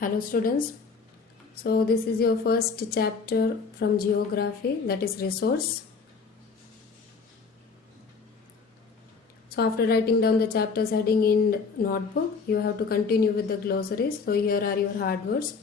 Hello students. So this is your first chapter from geography, that is resource. So after writing down the chapters heading in notebook, you have to continue with the glossaries. So here are your hard words.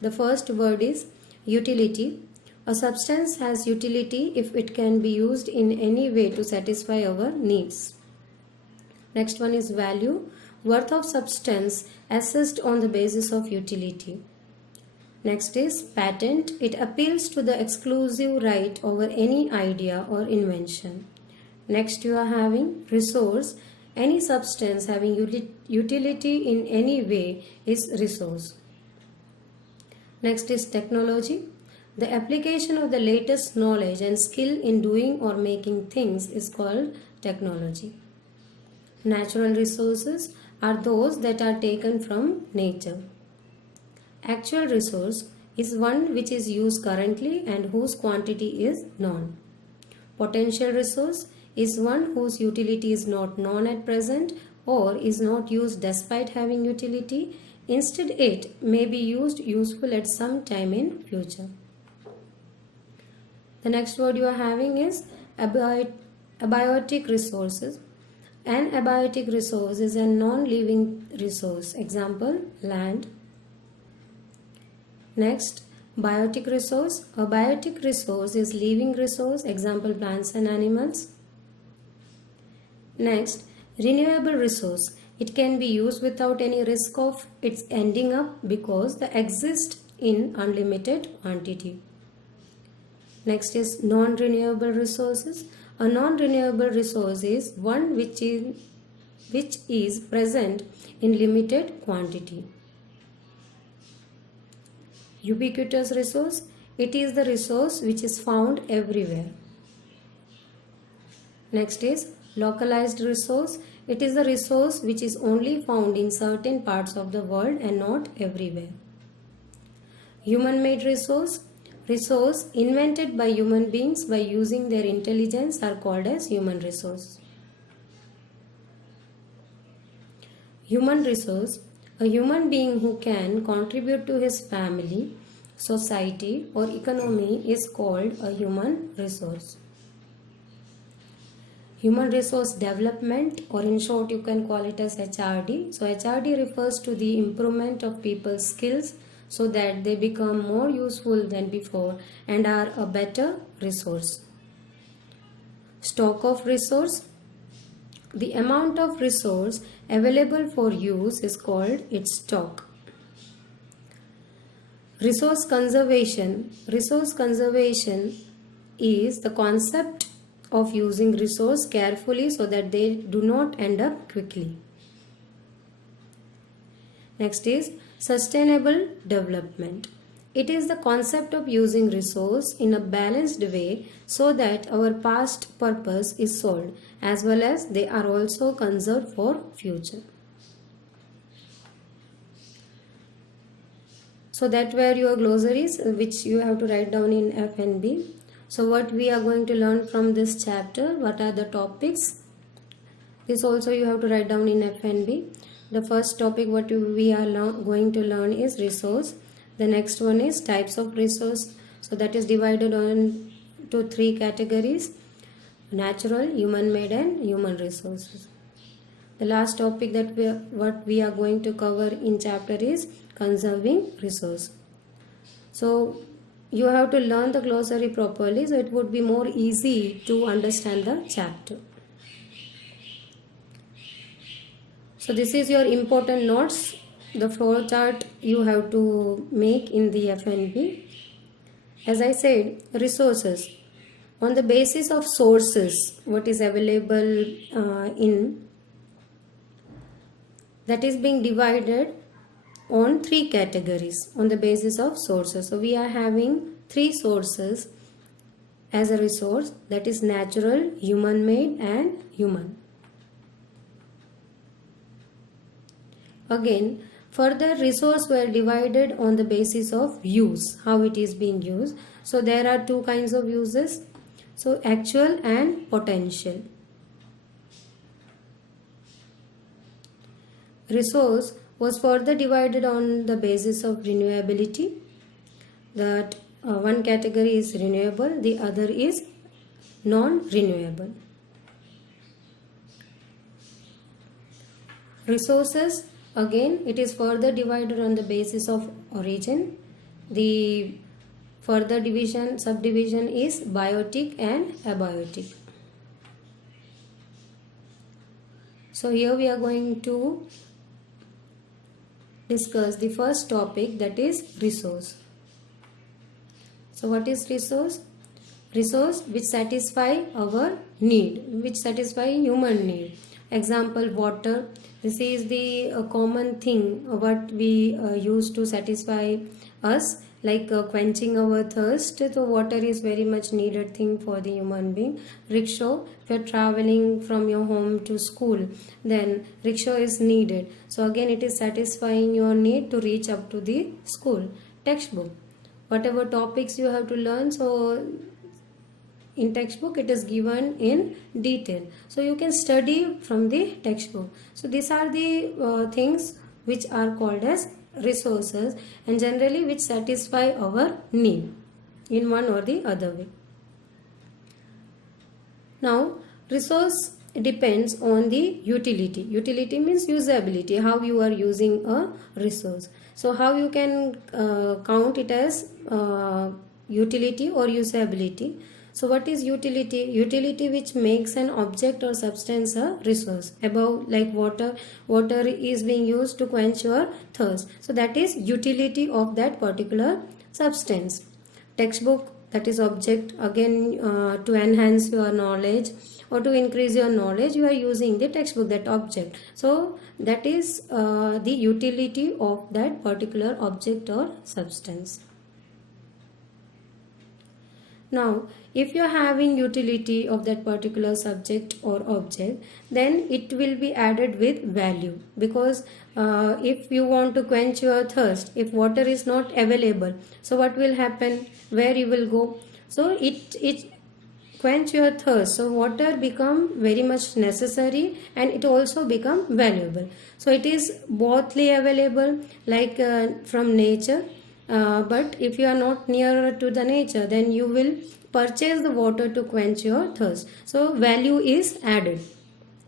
The first word is utility. A substance has utility if it can be used in any way to satisfy our needs. Next one is value. Worth of substance assessed on the basis of utility. Next is patent. It appeals to the exclusive right over any idea or invention. Next you are having resource. Any substance having utility in any way is resource. Next is technology. The application of the latest knowledge and skill in doing or making things is called technology. Natural resources are those that are taken from nature. Actual resource is one which is used currently and whose quantity is known. Potential resource is one whose utility is not known at present or is not used despite having utility. Instead, it may be useful at some time in future. The next word you are having is abiotic resources. An abiotic resource is a non-living resource. Example, land. Next, biotic resource. A biotic resource is living resource. Example, plants and animals. Next, renewable resource. It can be used without any risk of its ending up because they exist in unlimited quantity. Next is non-renewable resources. A non-renewable resource is one which is present in limited quantity. Ubiquitous resource. It is the resource which is found everywhere. Next is localized resource. It is the resource which is only found in certain parts of the world and not everywhere. Human-made resource. Resource invented by human beings by using their intelligence are called as human resource. Human resource. A human being who can contribute to his family, society or economy is called a human resource. Human resource development, or in short you can call it as HRD. So HRD refers to the improvement of people's skills so that they become more useful than before and are a better resource. Stock of resource. The amount of resource available for use is called its stock. Resource conservation. Resource conservation is the concept of using resource carefully so that they do not end up quickly. Next is sustainable development. It is the concept of using resource in a balanced way so that our past purpose is solved as well as they are also conserved for future. So that were your glossaries which you have to write down in FNB. So what we are going to learn from this chapter, what are the topics? This also you have to write down in FNB. The first topic what we are going to learn is resource. The next one is types of resource. So that is divided on to three categories: natural, human-made and human resources. The last topic that what we are going to cover in chapter is conserving resource. So you have to learn the glossary properly so it would be more easy to understand the chapter. So this is your important notes. The flow chart you have to make in the FNB. As I said, resources. On the basis of sources, what is available that is being divided on three categories on the basis of sources. So we are having three sources as a resource, that is natural, human-made and human. Again, further resource were divided on the basis of use, how it is being used. So there are two kinds of uses. So actual and potential. Resource was further divided on the basis of renewability. That one category is renewable, the other is non-renewable. Resources, again, it is further divided on the basis of origin. The further subdivision is biotic and abiotic. So here we are going to discuss the first topic, that is resource. So what is resource? Resource which satisfy our need, which satisfy human need. Example, water. This is the common thing what we use to satisfy us, like quenching our thirst. So water is very much needed thing for the human being. Rickshaw, if you are traveling from your home to school, then rickshaw is needed. So again it is satisfying your need to reach up to the school. Textbook, whatever topics you have to learn, so in textbook it is given in detail, so you can study from the textbook. So these are the things which are called as resources, and generally which satisfy our need in one or the other way. Now resource depends on the utility. Utility means usability, how you are using a resource. So how you can count it as utility or usability. So what is utility? Utility which makes an object or substance a resource. Above, like water. Water is being used to quench your thirst. So that is utility of that particular substance. Textbook, that is object. Again, to enhance your knowledge or to increase your knowledge, you are using the textbook, that object. So that is the utility of that particular object or substance. Now, if you are having utility of that particular subject or object, then it will be added with value, because if you want to quench your thirst, if water is not available, so what will happen? Where you will go? So it quench your thirst. So water become very much necessary, and it also become valuable. So it is bothly available, like from nature. But if you are not near to the nature, then you will purchase the water to quench your thirst. So value is added.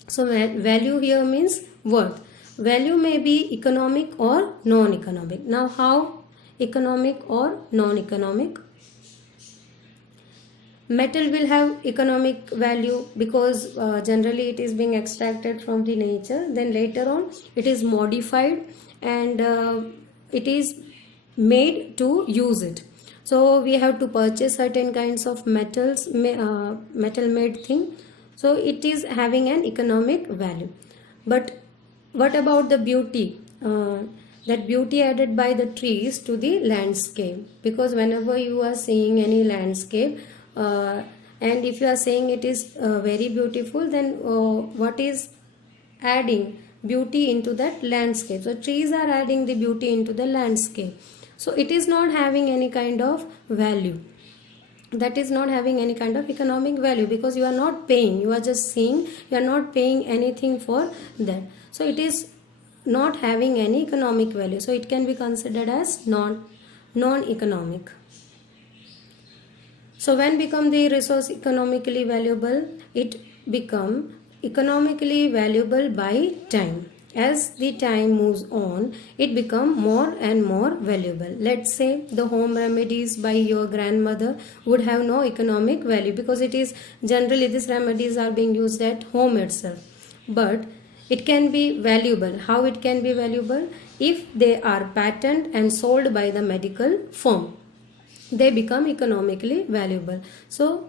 So value here means worth. Value may be economic or non-economic. Now how economic or non-economic? Metal will have economic value because generally it is being extracted from the nature. Then later on it is modified and it is made to use it. So we have to purchase certain kinds of metals, metal made thing. So it is having an economic value. But what about the beauty? That beauty added by the trees to the landscape, because whenever you are seeing any landscape and if you are saying it is very beautiful, then what is adding beauty into that landscape? So trees are adding the beauty into the landscape. So it is not having any kind of value. That is not having any kind of economic value, because you are not paying, you are just seeing, you are not paying anything for that. So it is not having any economic value. So it can be considered as non-economic. So when become the resource economically valuable? It become economically valuable by time. As the time moves on, it become more and more valuable. Let's say the home remedies by your grandmother would have no economic value, because it is generally these remedies are being used at home itself. But it can be valuable. How it can be valuable? If they are patented and sold by the medical firm, they become economically valuable. So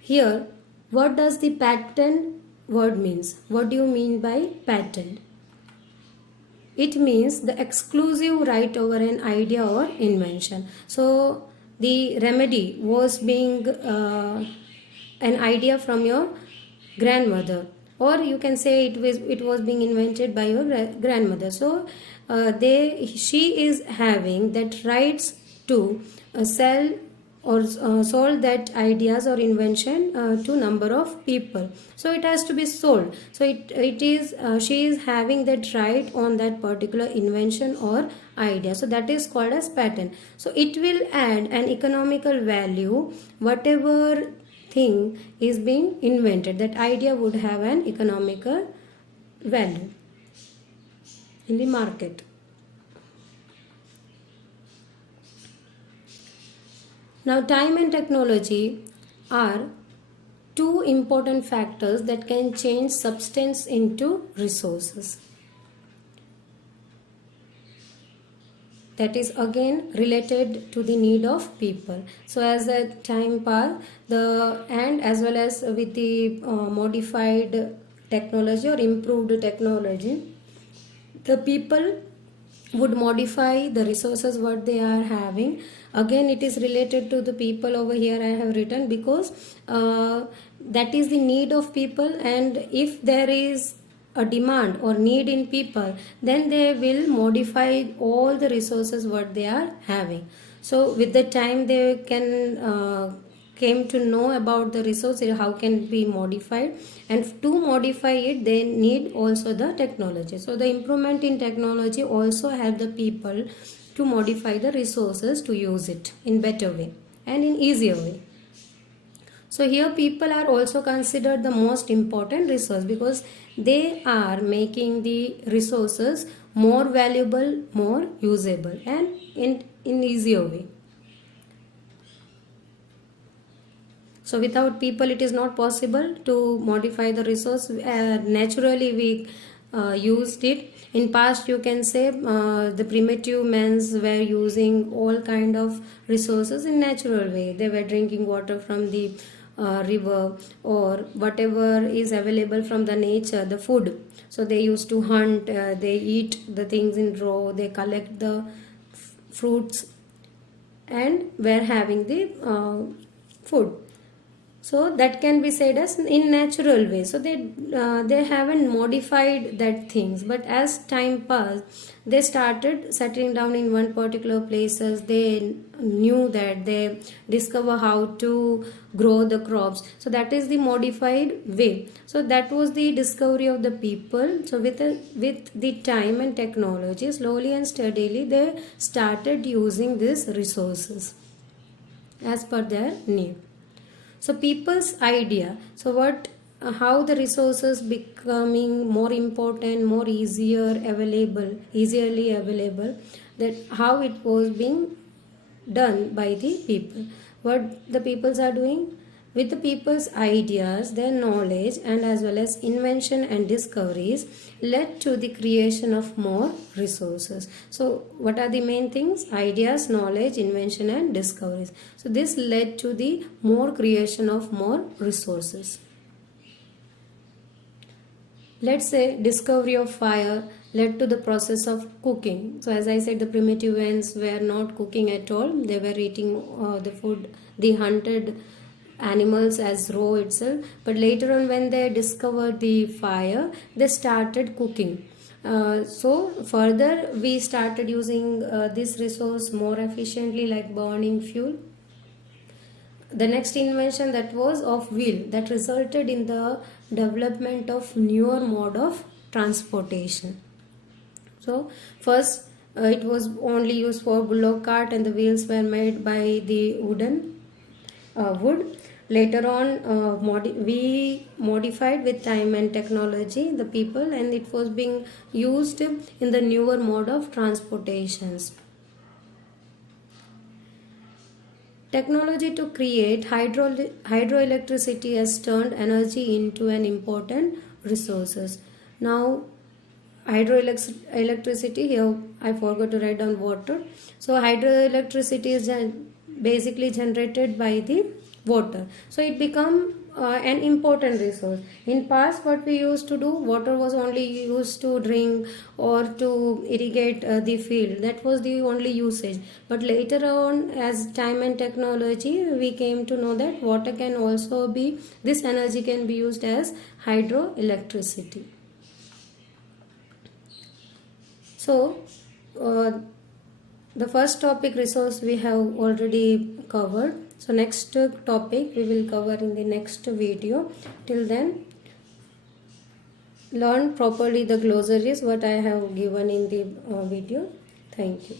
here, what does the patent word means? What do you mean by patent? It means the exclusive right over an idea or invention. So the remedy was being an idea from your grandmother, or you can say it was being invented by your grandmother. So she is having that rights to sell or sold that ideas or invention to number of people. So it has to be sold. So it is she is having that right on that particular invention or idea. So that is called as patent. So it will add an economical value. Whatever thing is being invented, that idea would have an economical value in the market. Now, time and technology are two important factors that can change substance into resources. That is again related to the need of people. So as the time pass, and as well as with the modified technology or improved technology, the people would modify the resources what they are having. Again, it is related to the people over here I have written, because that is the need of people, and if there is a demand or need in people, then they will modify all the resources what they are having. So with the time they can came to know about the resource, how can it be modified, and to modify it they need also the technology. So the improvement in technology also help the people to modify the resources to use it in better way and in easier way. So here people are also considered the most important resource, because they are making the resources more valuable, more usable, and in easier way. So without people it is not possible to modify the resource. Naturally we used it. In past you can say the primitive men's were using all kind of resources in natural way. They were drinking water from the river or whatever is available from the nature, the food. So they used to hunt, they eat the things in raw, they collect the fruits and were having the food. So that can be said as in natural way. So they haven't modified that things, but as time passed they started settling down in one particular places. They knew that, they discover how to grow the crops. So that is the modified way. So that was the discovery of the people. So with the time and technology, slowly and steadily they started using these resources as per their need. So people's idea, so what how the resources becoming more important, more easily available, that how it was being done by the people. What the peoples are doing with the people's ideas, their knowledge, and as well as invention and discoveries led to the creation of more resources. So what are the main things? Ideas, knowledge, invention, and discoveries. So this led to the more creation of more resources. Let's say discovery of fire led to the process of cooking. So as I said, the primitive ants were not cooking at all. They were eating the food, the hunted animals as raw itself. But later on when they discovered the fire, they started cooking. So further we started using this resource more efficiently, like burning fuel. The next invention, that was of wheel, that resulted in the development of newer mode of transportation. So first it was only used for bullock cart, and the wheels were made by the wood. Later on we modified with time and technology the people, and it was being used in the newer mode of transportations. Technology to create hydroelectricity has turned energy into an important resources. Now hydroelectricity, here I forgot to write down water. So hydroelectricity is basically generated by the water. So it become an important resource. In past what we used to do, water was only used to drink or to irrigate the field. That was the only usage. But later on, as time and technology, we came to know that water can also be, this energy can be used as hydroelectricity. So the first topic, resource, we have already covered. So next topic we will cover in the next video. Till then, learn properly the glossaries what I have given in the video. Thank you.